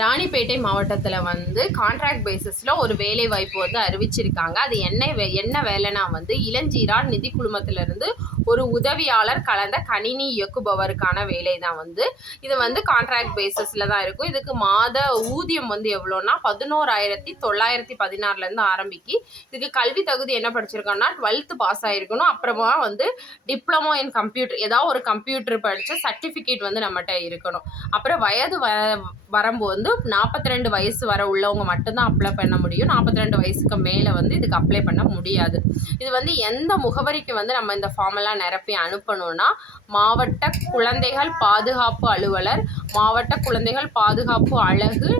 ராணிப்பேட்டை மாவட்டத்தில் வந்து கான்ட்ராக்ட் பேசிஸில் ஒரு வேலை வாய்ப்பு வந்து அறிவிச்சிருக்காங்க. அது என்ன வேலைனா வந்து இளஞ்சீரார் நிதி குழுமத்திலிருந்து ஒரு உதவியாளர் கலந்த கணினி இயக்குபவருக்கான வேலை தான் வந்து இது வந்து கான்ட்ராக்ட் பேசிஸில் தான் இருக்கும். இதுக்கு மாத ஊதியம் வந்து எவ்வளோன்னா 11,916 ஆரம்பிக்கி. இதுக்கு கல்வி தகுதி என்ன படிச்சிருக்கோம்னா 12th பாஸ் ஆகிருக்கணும். அப்புறமா வந்து டிப்ளமோ இன் கம்ப்யூட்டர், ஏதாவது ஒரு கம்ப்யூட்டர் படித்த சர்டிஃபிகேட் வந்து நம்மகிட்ட இருக்கணும். அப்புறம் வயது வரம்பு வந்து 42 வயசு வர உள்ளவங்க மட்டும்தான் அப்ளை பண்ண முடியும். 42 வயசுக்கு மேலே வந்து இதுக்கு அப்ளை பண்ண முடியாது. இது வந்து எந்த முகவரிக்கு வந்து நம்ம இந்த ஃபார்ம் எல்லாம் நிரப்பி அனுப்பணும்னா, மாவட்ட குழந்தைகள் பாதுகாப்பு அலுவலர், மாவட்ட குழந்தைகள் பாதுகாப்பு அலகு,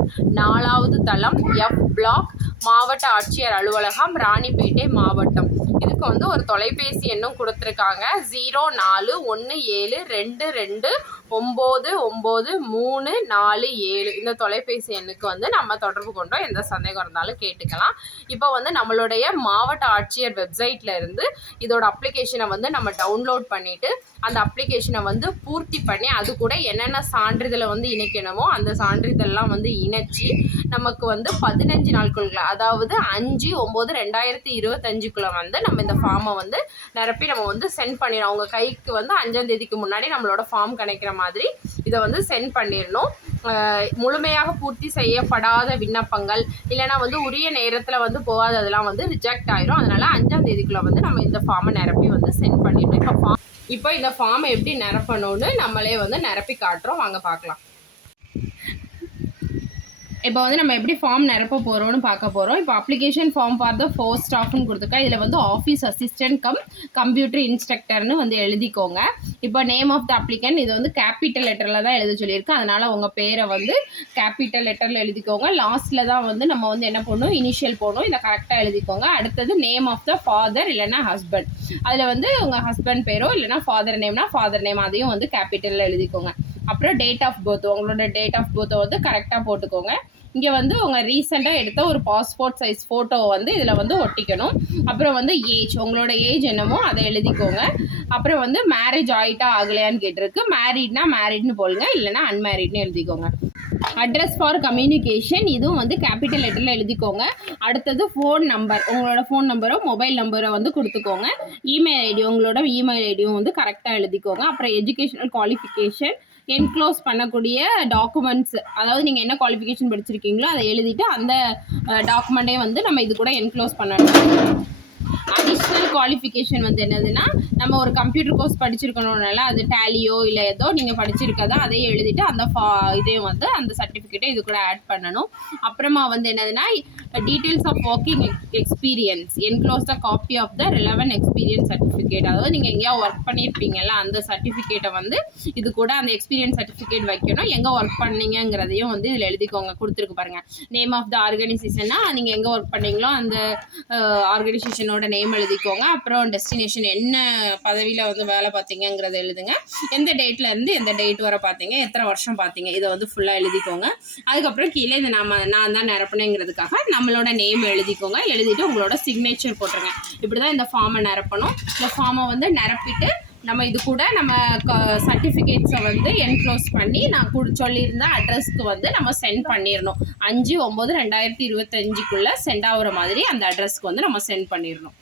4வது தளம், F பிளாக், மாவட்ட ஆட்சியர் அலுவலகம், ராணிப்பேட்டை மாவட்டம். இதுக்கு வந்து ஒரு தொலைபேசி எண்ணும் கொடுத்துருக்காங்க. 0417299347. இந்த தொலைபேசி எண்ணுக்கு வந்து நம்ம தொடர்பு கொண்டோம் எந்த சந்தேகம் இருந்தாலும் கேட்டுக்கலாம். இப்போ வந்து நம்மளுடைய மாவட்ட ஆட்சியர் வெப்சைட்ல இருந்து இதோட அப்ளிகேஷனை வந்து நம்ம டவுன்லோட் பண்ணிட்டு அந்த அப்ளிகேஷனை வந்து பூர்த்தி பண்ணி அது கூட என்னென்ன சான்றிதழை வந்து இணைக்கணுமோ அந்த சான்றிதழ்லாம் வந்து இணைச்சி நமக்கு வந்து 15 நாட்களுக்குள்ள, அதாவது 5/9/2025 வந்து நம்ம இந்த ஃபார்மை வந்து நிரப்பி நம்ம வந்து சென்ட் பண்ணிடணும். அவங்க கைக்கு வந்து 5ஆம் தேதிக்கு முன்னாடி நம்மளோட ஃபார்ம் கிடைக்கிற மாதிரி இதை வந்து சென்ட் பண்ணிடணும். முழுமையாக பூர்த்தி செய்யப்படாத விண்ணப்பங்கள் இல்லைனா வந்து உரிய நேரத்தில் வந்து போகாததெல்லாம் வந்து ரிஜெக்ட் ஆயிரும். அதனால 5ஆம் தேதிக்குள்ள வந்து நம்ம இந்த ஃபார்மை நிரப்பி வந்து சென்ட் பண்ணிடணும். இப்போ இந்த ஃபார்மை எப்படி நிரப்பணும்னு நம்மளே வந்து நிரப்பி காட்டுறோம், வாங்க பார்க்கலாம். இப்போ வந்து நம்ம எப்படி ஃபார்ம் நிரப்ப போகிறோம்னு பார்க்க போகிறோம். இப்போ அப்ளிகேஷன் ஃபார்ம் ஃபார் த 4 ஸ்டாஃப்னு கொடுத்துருக்கா. இதில் வந்து ஆஃபீஸ் அசிஸ்டன்ட் கம் கம்ப்யூட்டர் இன்ஸ்ட்ரக்டர்னு வந்து எழுதிக்கோங்க. இப்போ நேம் ஆஃப் த அப்ளிகன் இது வந்து கேபிட்டல் லெட்டரில் தான் எழுத சொல்லியிருக்கு. அதனால் உங்கள் பேரை வந்து கேபிட்டல் லெட்டரில் எழுதிக்கோங்க. லாஸ்ட்டில் தான் வந்து நம்ம வந்து என்ன பண்ணணும், இனிஷியல் போடணும். இதை கரெக்டாக எழுதிக்கோங்க. அடுத்தது நேம் ஆஃப் த ஃபாதர் இல்லைனா ஹஸ்பண்ட். அதில் வந்து உங்கள் ஹஸ்பண்ட் பேரோ இல்லைனா ஃபாதர் நேம்னா ஃபாதர் நேம், அதையும் வந்து கேபிட்டலில் எழுதிக்கோங்க. அப்புறம் டேட் ஆஃப் பர்த், உங்களோட டேட் ஆஃப் பர்த்தை வந்து கரெக்டாக போட்டுக்கோங்க. இங்கே வந்து உங்கள் ரீசெண்டாக எடுத்த ஒரு பாஸ்போர்ட் சைஸ் ஃபோட்டோவை வந்து இதில் வந்து ஒட்டிக்கணும். அப்புறம் வந்து ஏஜ், உங்களோட ஏஜ் என்னமோ அதை எழுதிக்கோங்க. அப்புறம் வந்து மேரேஜ் ஆகிட்டா ஆகலையான்னு கேட்டிருக்கு. மேரீட்னா மேரீட்னு போடுங்க, இல்லைனா அன்மேரீட்னு எழுதிக்கோங்க. அட்ரஸ் ஃபார் கம்யூனிகேஷன் இதுவும் வந்து கேபிட்டல் லெட்டரில் எழுதிக்கோங்க. அடுத்தது ஃபோன் நம்பர், உங்களோட ஃபோன் நம்பரோ மொபைல் நம்பரை வந்து கொடுத்துக்கோங்க. இமெயில் ஐடி, உங்களோட இமெயில் ஐடியும் வந்து கரெக்டாக எழுதிக்கோங்க. அப்புறம் எஜுகேஷனல் குவாலிஃபிகேஷன், என்க்ளோஸ் பண்ணக்கூடிய டாக்குமெண்ட்ஸ், அதாவது நீங்கள் என்ன குவாலிஃபிகேஷன் படிச்சிருக்கீங்களோ அதை எழுதிட்டு அந்த டாக்குமெண்ட்டே வந்து நம்ம இது கூட என்க்ளோஸ் பண்ணணும். அடிஷ்னல் குவாலிஃபிகேஷன் வந்து என்னதுன்னா, நம்ம ஒரு கம்ப்யூட்டர் கோர்ஸ் படிச்சிருக்கணும்னால அது டேலியோ இல்லை ஏதோ நீங்கள் படிச்சிருக்கதோ அதையும் எழுதிட்டு அந்த இதையும் வந்து அந்த சர்டிஃபிகேட்டை இது கூட ஆட் பண்ணணும். அப்புறமா வந்து என்னதுன்னா, details of working experience, enclose the copy of the relevant experience certificate. அதாவது நீங்கள் எங்கேயா ஒர்க் பண்ணியிருப்பீங்கல்ல அந்த சர்டிஃபிகேட்டை வந்து இது கூட அந்த எக்ஸ்பீரியன்ஸ் சர்டிஃபிகேட் வைக்கணும். எங்கே ஒர்க் பண்ணீங்கிறதையும் வந்து இதில் எழுதிக்கோங்க. கொடுத்துருக்கு பாருங்கள். நேம் ஆஃப் த ஆர்கனைசேஷன்னா நீங்கள் எங்கே ஒர்க் பண்ணீங்களோ அந்த ஆர்கனைசேஷனோட நேம் எழுதிக்கோங்க. அப்புறம் டெஸ்டினேஷன், என்ன பதவியில் வந்து வேலை பார்த்தீங்கிறத எழுதுங்க. எந்த டேட்ல இருந்து எந்த டேட் வரை பார்த்தீங்க, எத்தனை வருஷம் பார்த்தீங்க, இதை வந்து ஃபுல்லாக எழுதிக்கோங்க. அதுக்கப்புறம் கீழே இதை நான் தான் நிரப்பினேங்கிறதுக்காக நம்மளோட நேம் எழுதிக்கோங்க. எழுதிட்டு உங்களோட சிக்னேச்சர் போட்டுருங்க. இப்படி தான் இந்த ஃபார்மை நிரப்பணும். இந்த ஃபார்மை வந்து நிரப்பிட்டு நம்ம இது கூட நம்ம சர்டிஃபிகேட்ஸை வந்து என்க்ளோஸ் பண்ணி நான் சொல்லியிருந்த அட்ரஸ்க்கு வந்து நம்ம சென்ட் பண்ணிடணும். 5/9/2025 சென்ட் ஆகிற மாதிரி அந்த அட்ரஸ்க்கு வந்து நம்ம சென்ட் பண்ணிடணும்.